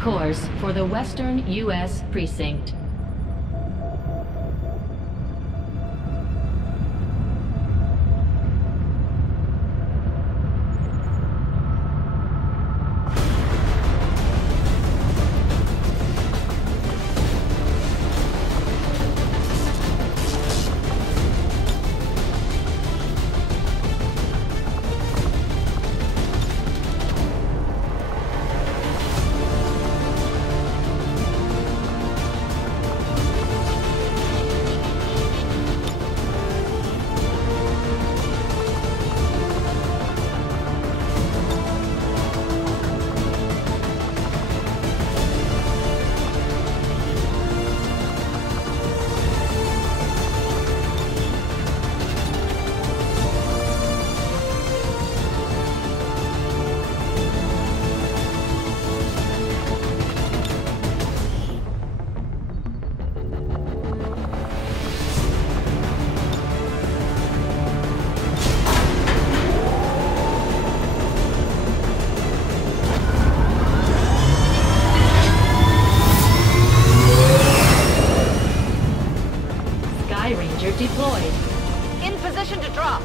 course for the Western U.S. Precinct. Deployed. In position to drop.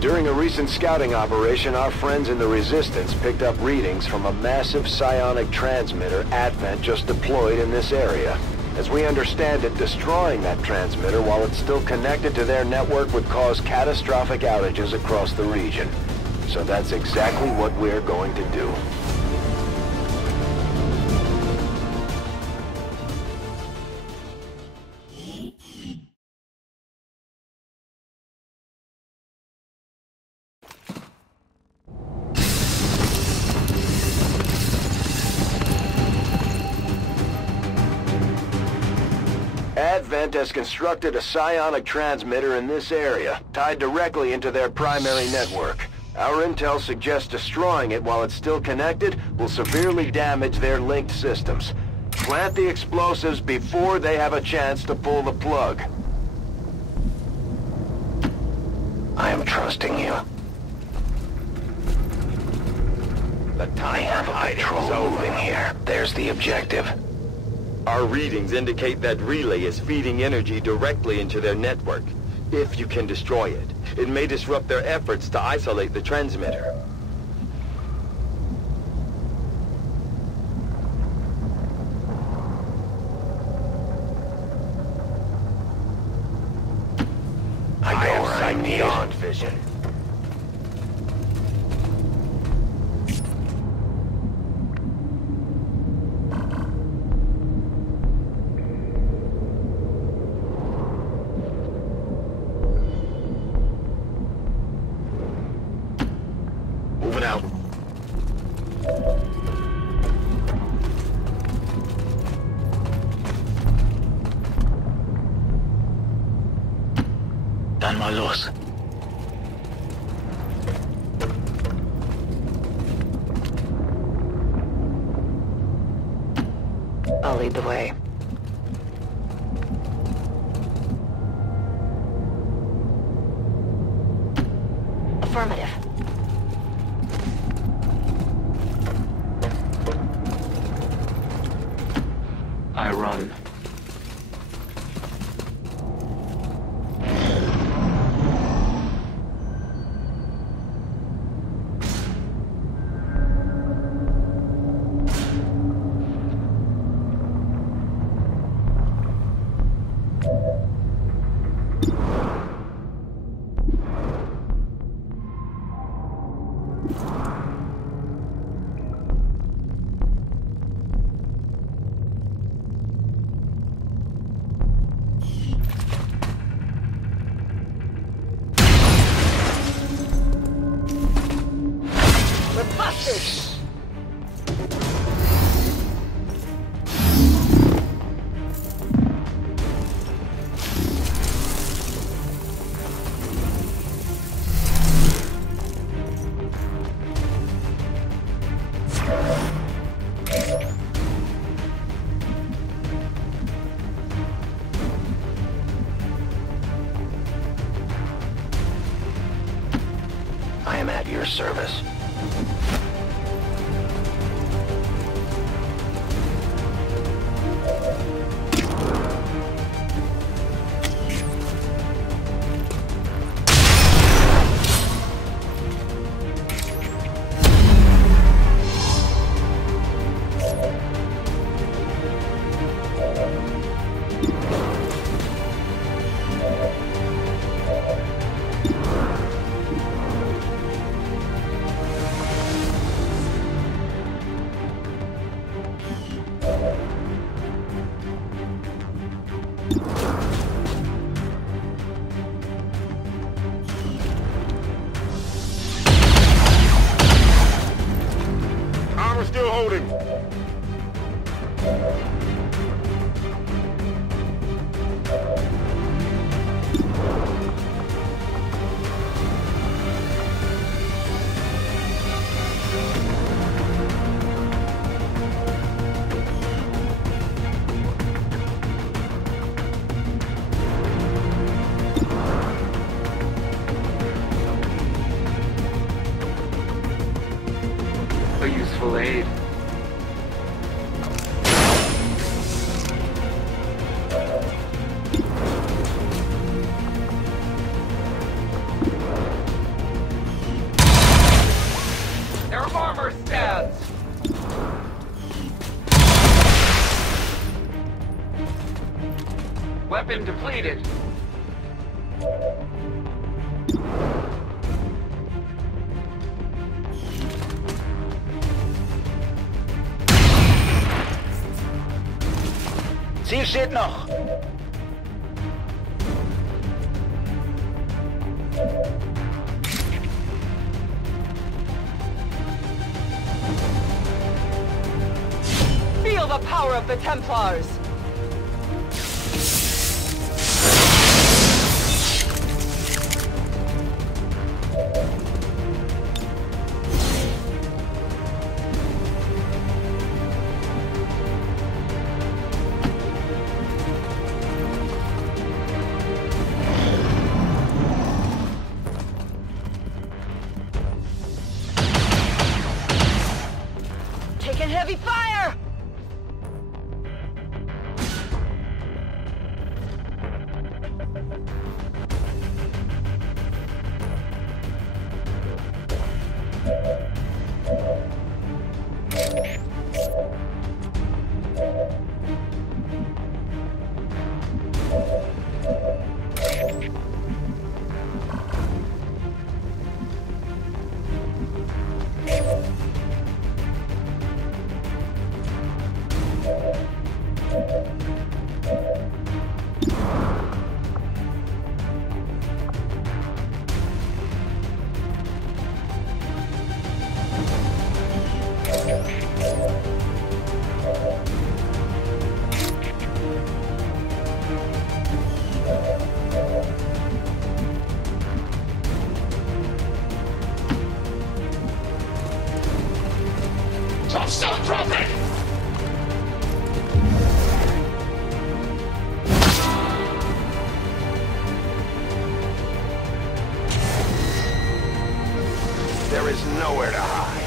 During a recent scouting operation, our friends in the Resistance picked up readings from a massive psionic transmitter Advent just deployed in this area. As we understand it, destroying that transmitter while it's still connected to their network would cause catastrophic outages across the region. So that's exactly what we're going to do. Advent has constructed a psionic transmitter in this area, tied directly into their primary network. Our intel suggests destroying it while it's still connected will severely damage their linked systems. Plant the explosives before they have a chance to pull the plug. I am trusting you. The time of patrol moving here. There's the objective. Our readings indicate that relay is feeding energy directly into their network. If you can destroy it, it may disrupt their efforts to isolate the transmitter. I know where I need beyond vision. Moving out. Dan mal los. I'll lead the way. Affirmative. I run. service. Armor still holding. A useful aid. Their armor stands! Weapon depleted. Ziel steht noch. Feel the power of the Templars! Taking heavy fire! Stop dropping! There is nowhere to hide.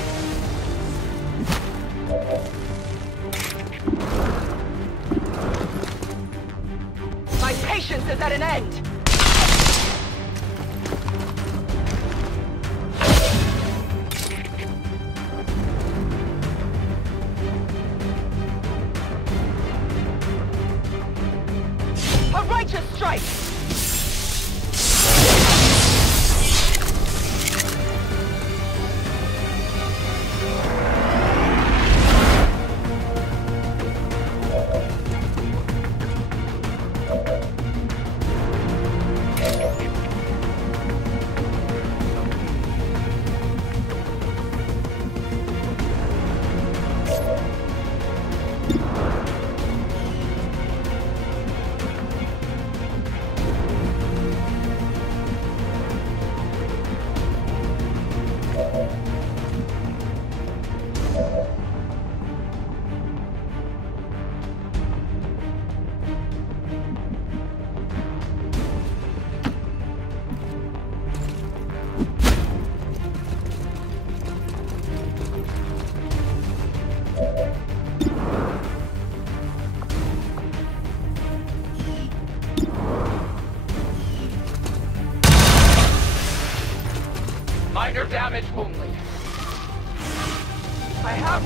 My patience is at an end! A righteous strike!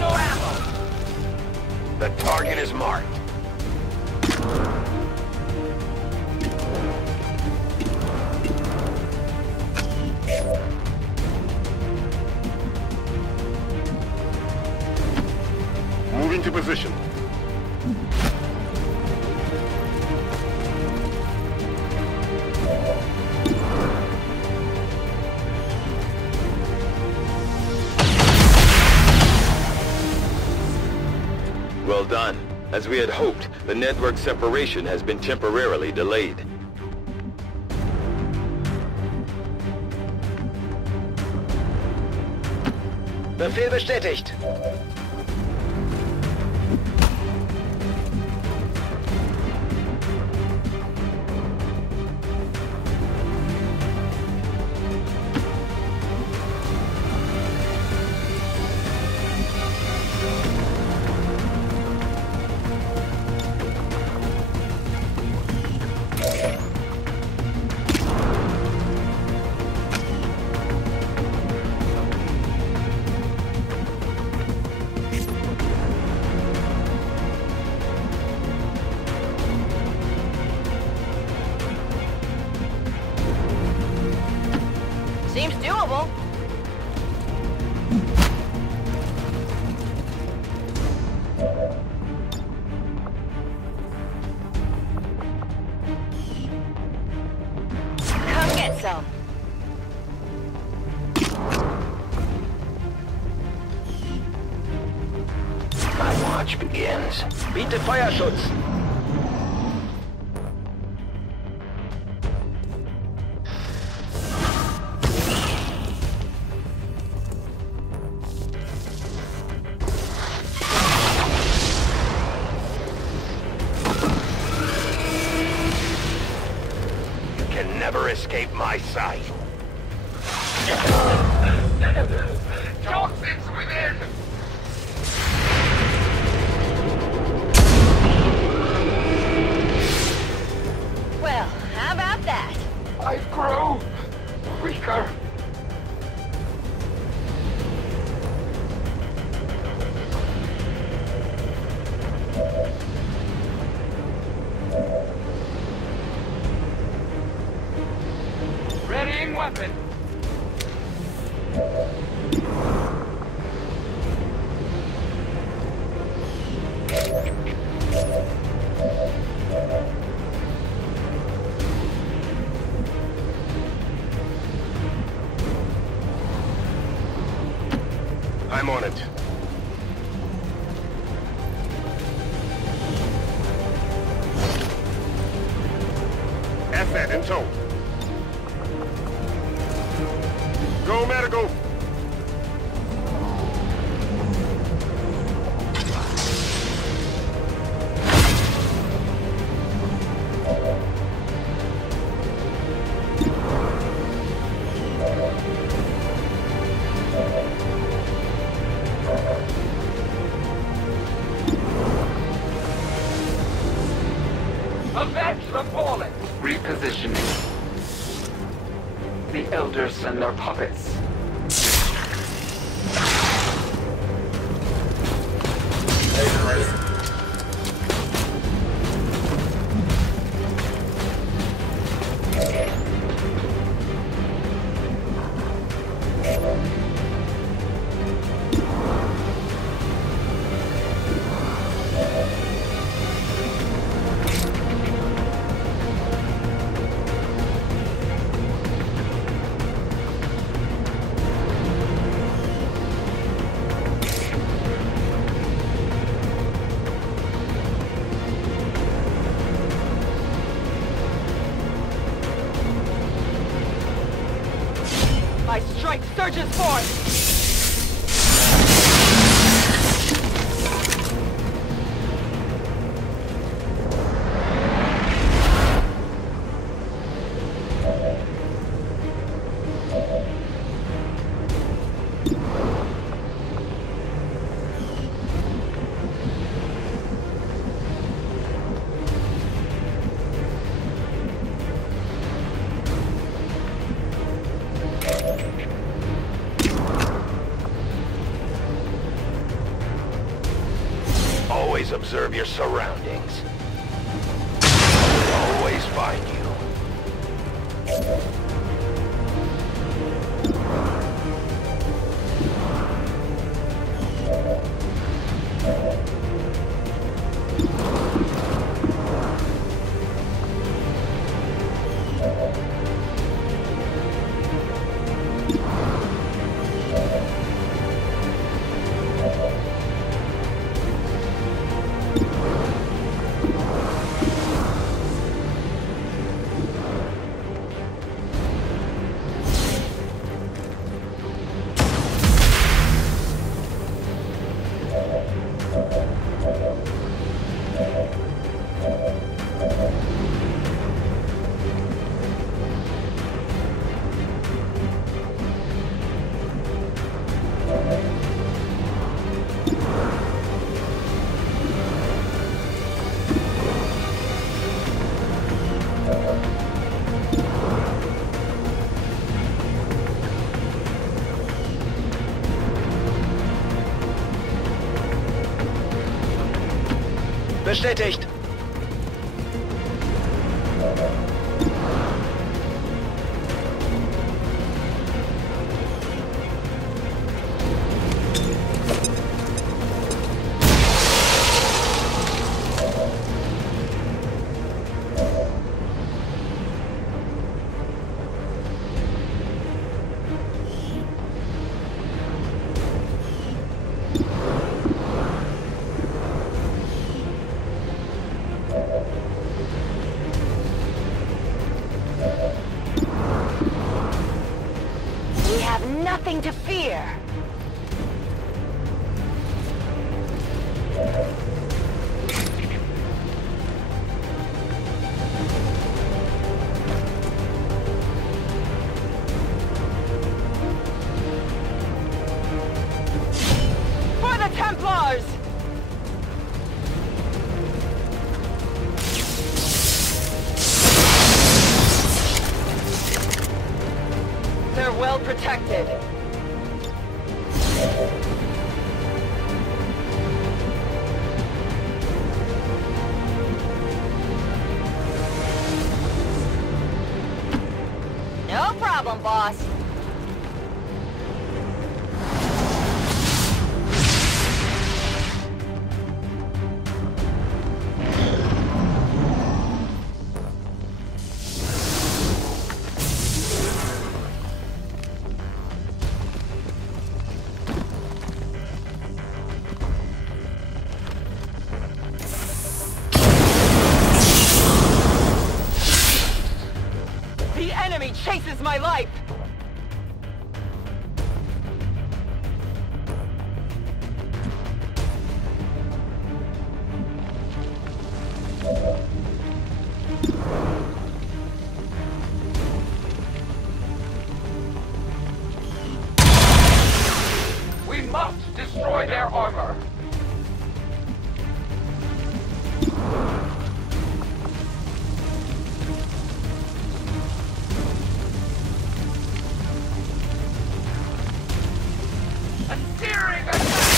No ammo! The target is marked. Moving to position. Well done. As we had hoped, the network separation has been temporarily delayed. Befehl bestätigt. Seems doable. Come get some. My watch begins. Biete Feuerschutz. Can never escape my sight. Toxins within! Well, how about that? I grow weaker. Readying weapon. I'm on it. F-Ed in tow. Go, medical. Avenge the fallen! Repositioning. The elders and their puppets. My strike surges forth! Always observe your surroundings. I'll always find you. Bestätigt. We have nothing to fear. For the Templars! They're well protected. No problem, boss. The enemy chases my life! We must destroy their armor. A searing attack!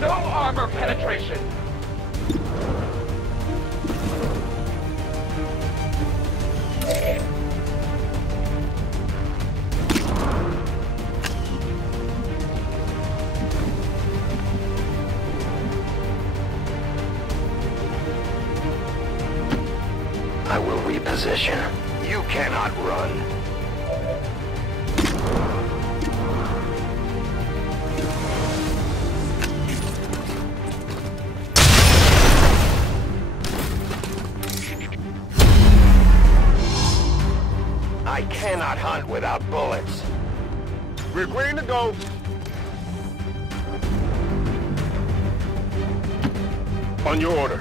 No armor penetration. I will reposition. You cannot run. I cannot hunt without bullets. We're clearing to go. On your order.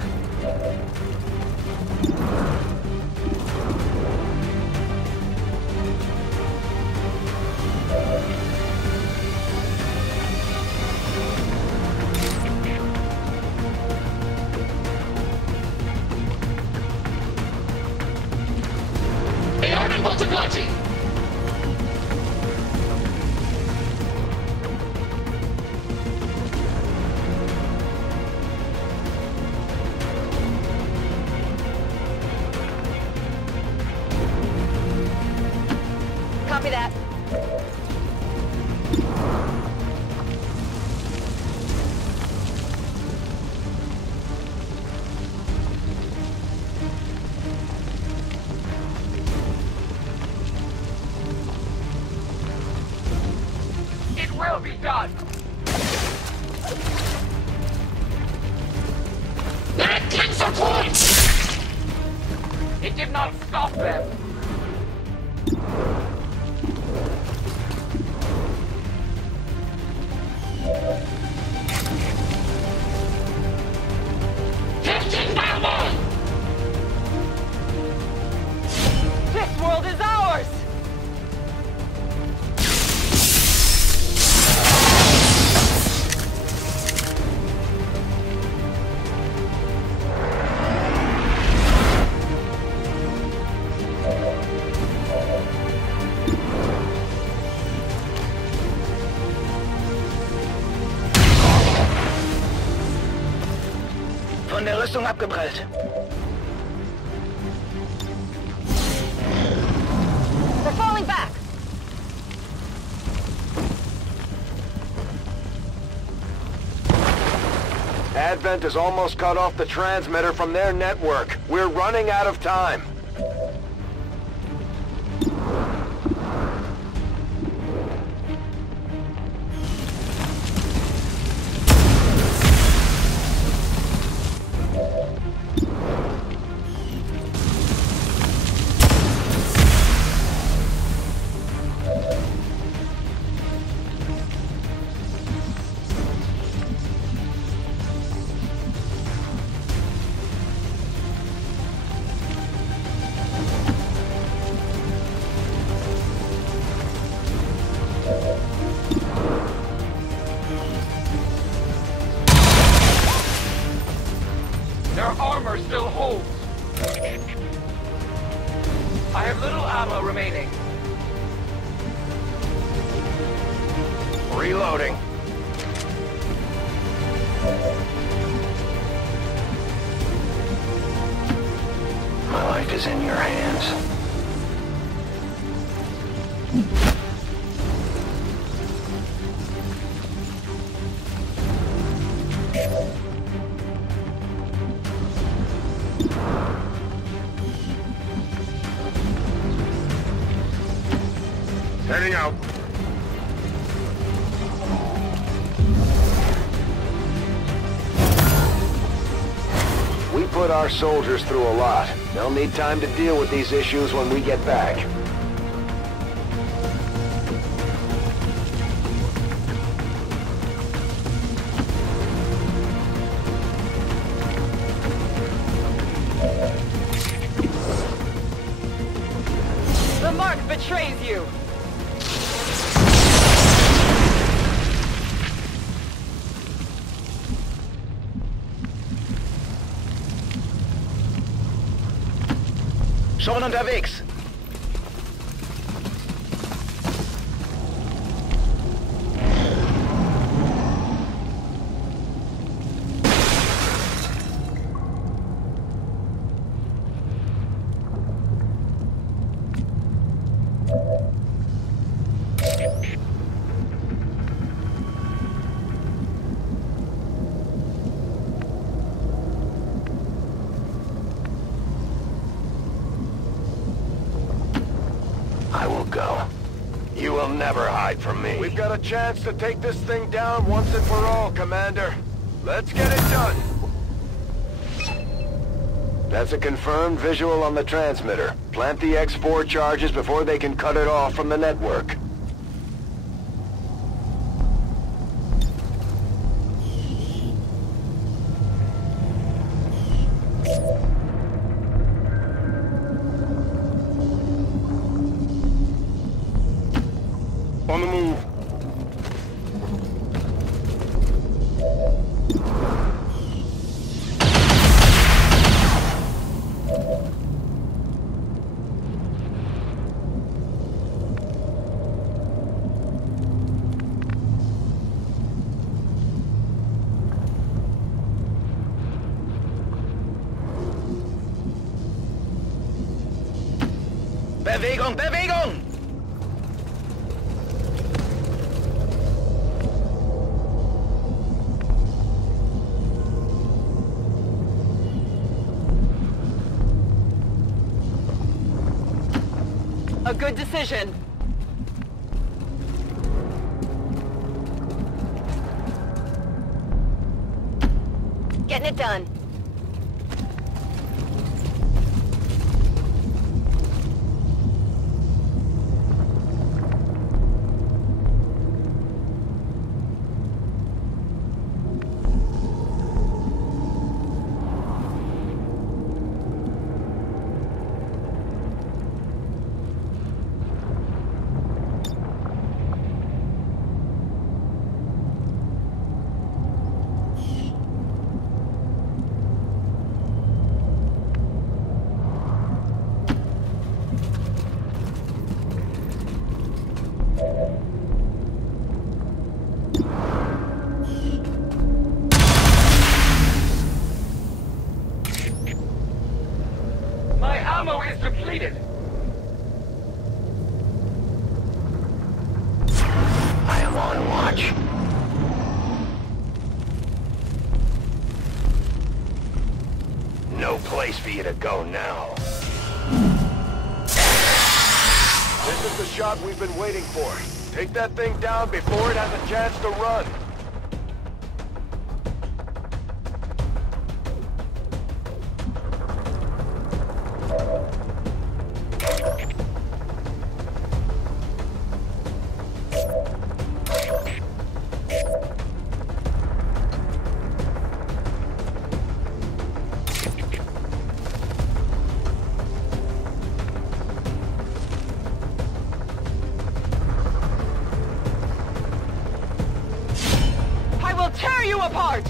done. It did not stop them. This world is ours! Von der Rüstung abgeprellt. They're falling back! Advent has almost cut off the transmitter from their network. We're running out of time. Their armor still holds. I have little ammo remaining. Reloading. My life is in your hands. Heading out. We put our soldiers through a lot. They'll need time to deal with these issues when we get back. The mark betrays you! Schon unterwegs. I will go. You will never hide from me. We've got a chance to take this thing down once and for all, Commander. Let's get it done. That's a confirmed visual on the transmitter. Plant the X4 charges before they can cut it off from the network. On the move. Bewegung, Bewegung! A good decision. Getting it done. My ammo is depleted. I am on watch. No place for you to go now. This is the shot we've been waiting for. Take that thing down before it has a chance to run. I will tear you apart!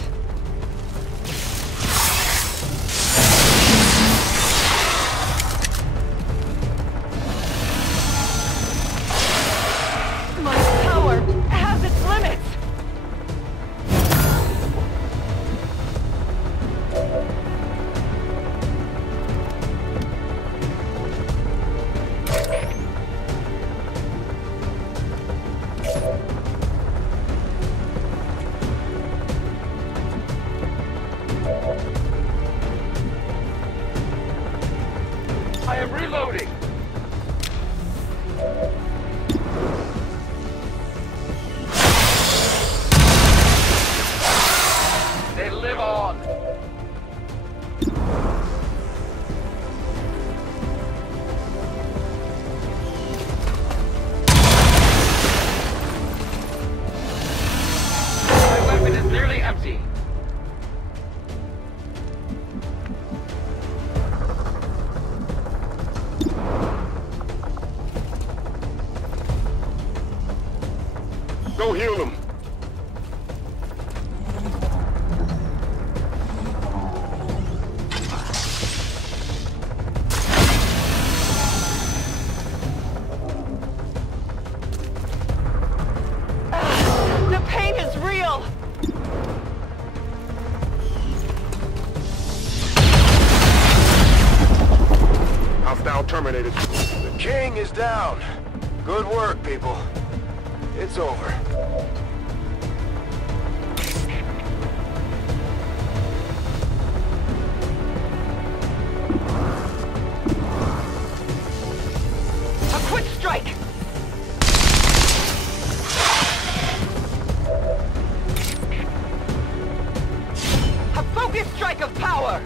My power has its limits! I am reloading. They live on. My weapon is nearly empty. Go heal him. The pain is real! Hostile terminated. The king is down. Good work, people. It's over. A quick strike! A focused strike of power!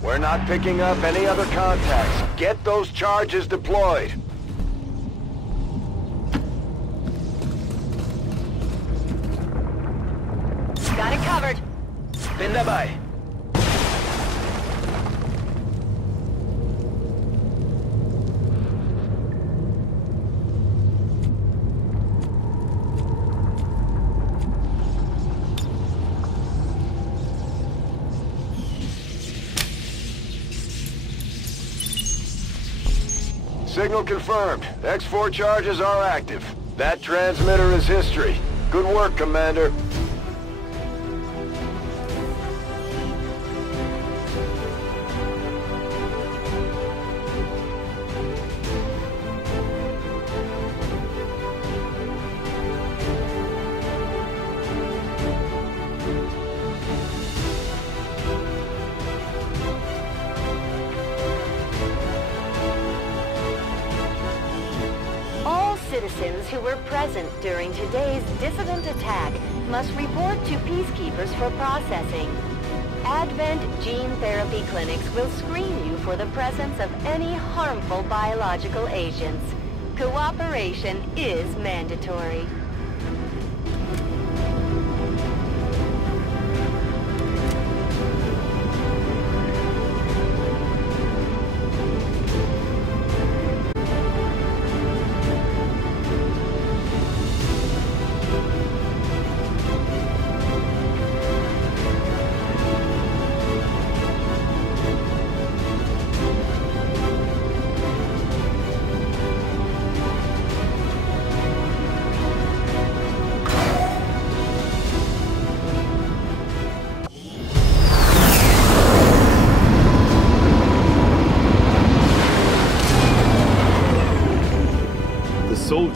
We're not picking up any other contacts. Get those charges deployed. Got it covered. Bin dabei. Signal confirmed. X4 charges are active. That transmitter is history. Good work, Commander. All citizens who were present during today's dissident attack must report to peacekeepers for processing. Advent Gene Therapy Clinics will screen you for the presence of any harmful biological agents. Cooperation is mandatory.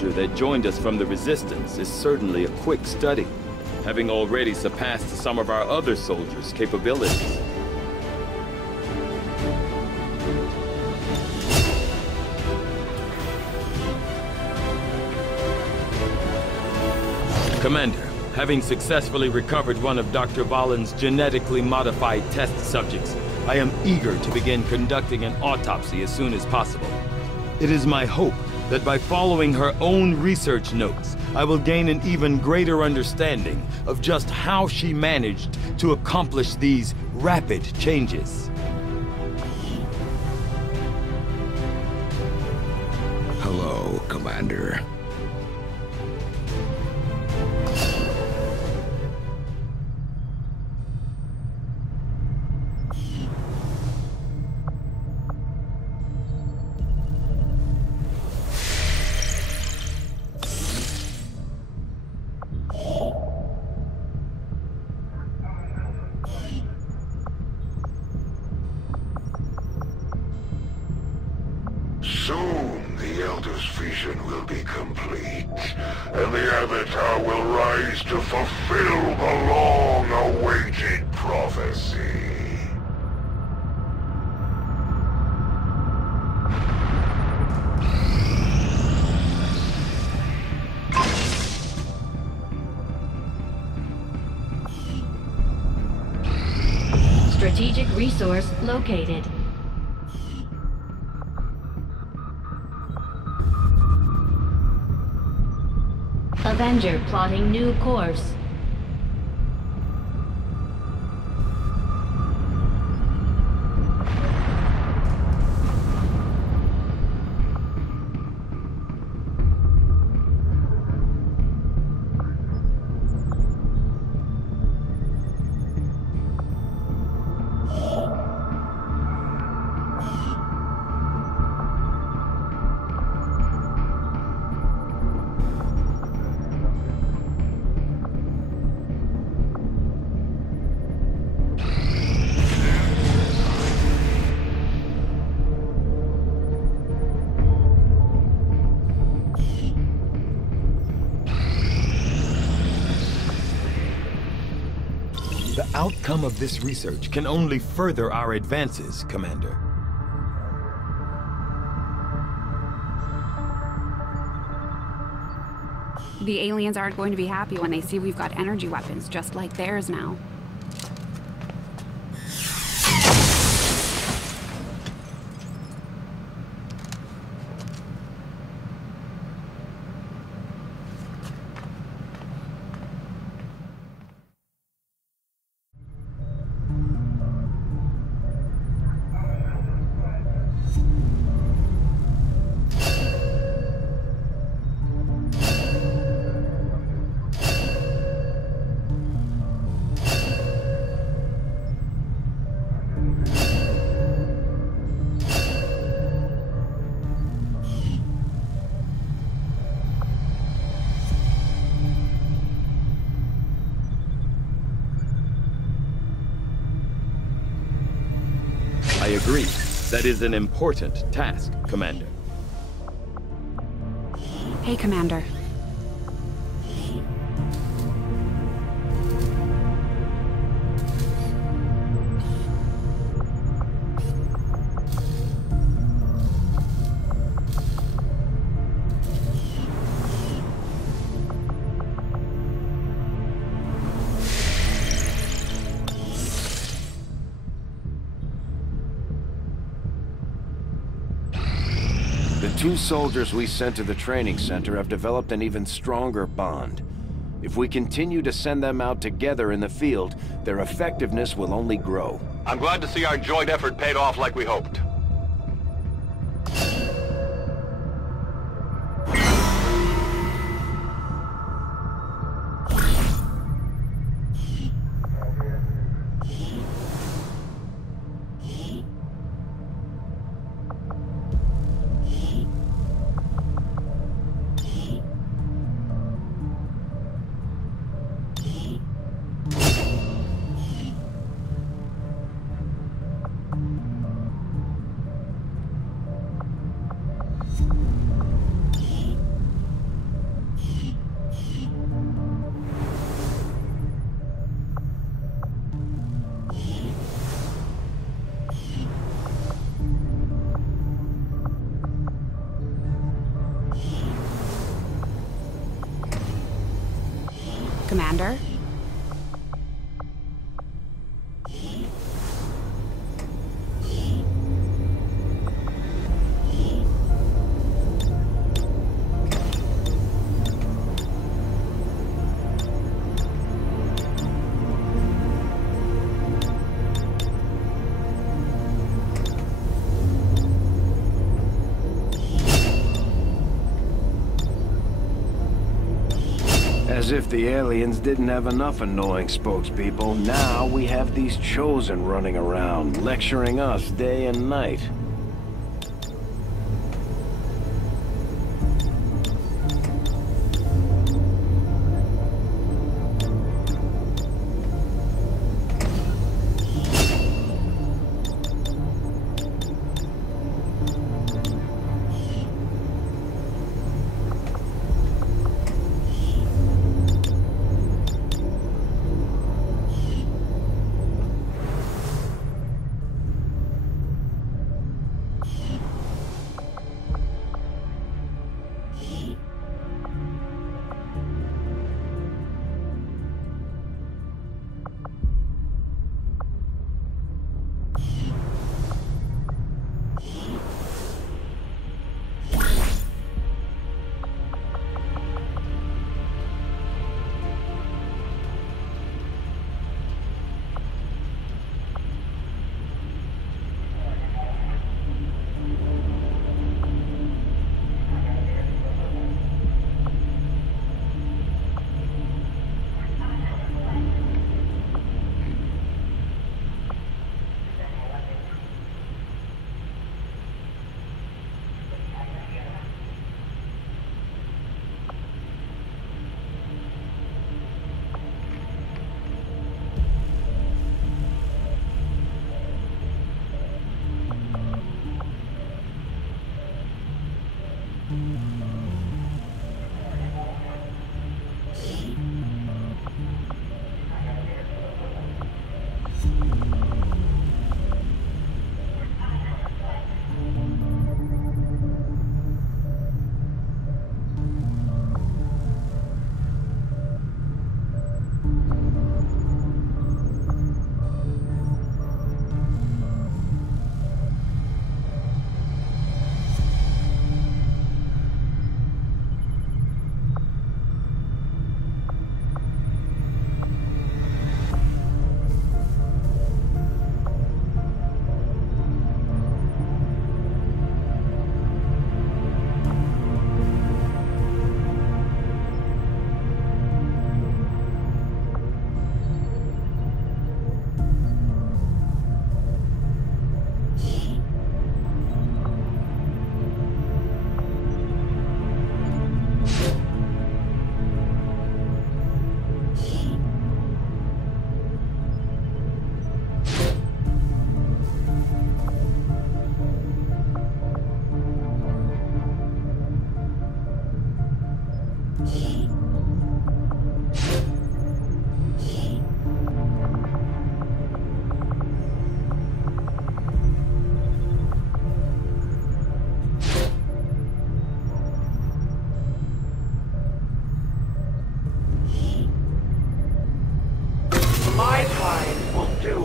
That joined us from the Resistance is certainly a quick study, having already surpassed some of our other soldiers' capabilities. Commander, having successfully recovered one of Dr. Vahlen's genetically modified test subjects, I am eager to begin conducting an autopsy as soon as possible. It is my hope that by following her own research notes, I will gain an even greater understanding of just how she managed to accomplish these rapid changes. Hello, Commander. Soon the Elder's vision will be complete, and the Avatar will rise to fulfill the long-awaited prophecy. Strategic resource located. Avenger plotting new course. The outcome of this research can only further our advances, Commander. The aliens aren't going to be happy when they see we've got energy weapons just like theirs now. I agree. That is an important task, Commander. Hey, Commander. two soldiers we sent to the training center have developed an even stronger bond. If we continue to send them out together in the field, their effectiveness will only grow. I'm glad to see our joint effort paid off like we hoped. Commander? As if the aliens didn't have enough annoying spokespeople, now we have these Chosen running around, lecturing us day and night.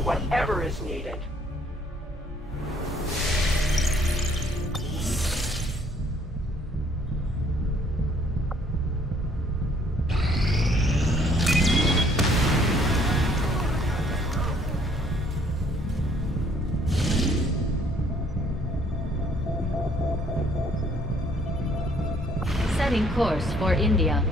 whatever is needed. . 。 . 。 . 。 . 。 . . . . . . . . 。 . . 。 . . . . . . . . . . . . . . . . . . . . . . . . . . . . . . . . . . . . . Setting course for India.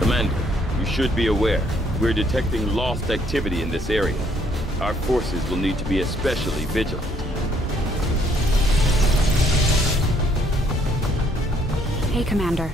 Commander, you should be aware. We're detecting lost activity in this area. Our forces will need to be especially vigilant. Hey, Commander.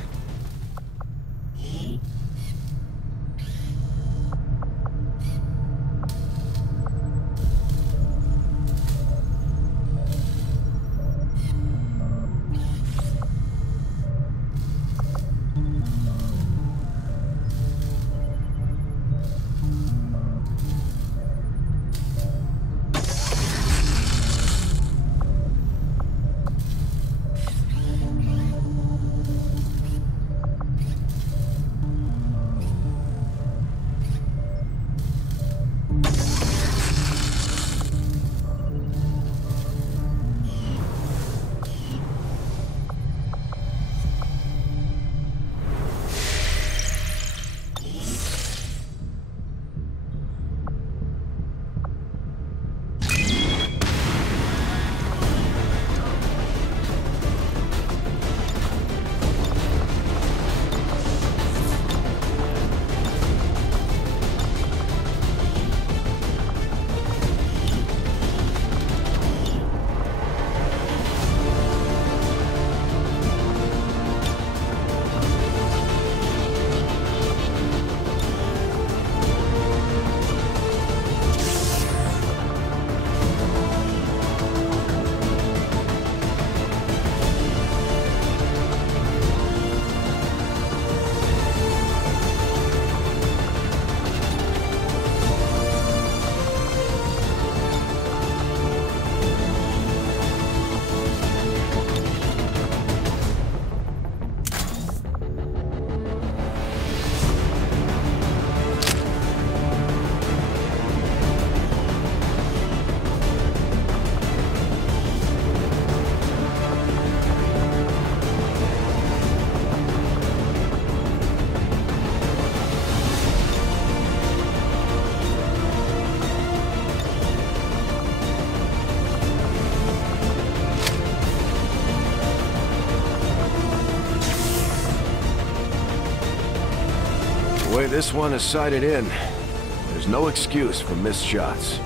The way this one is sighted in, there's no excuse for missed shots.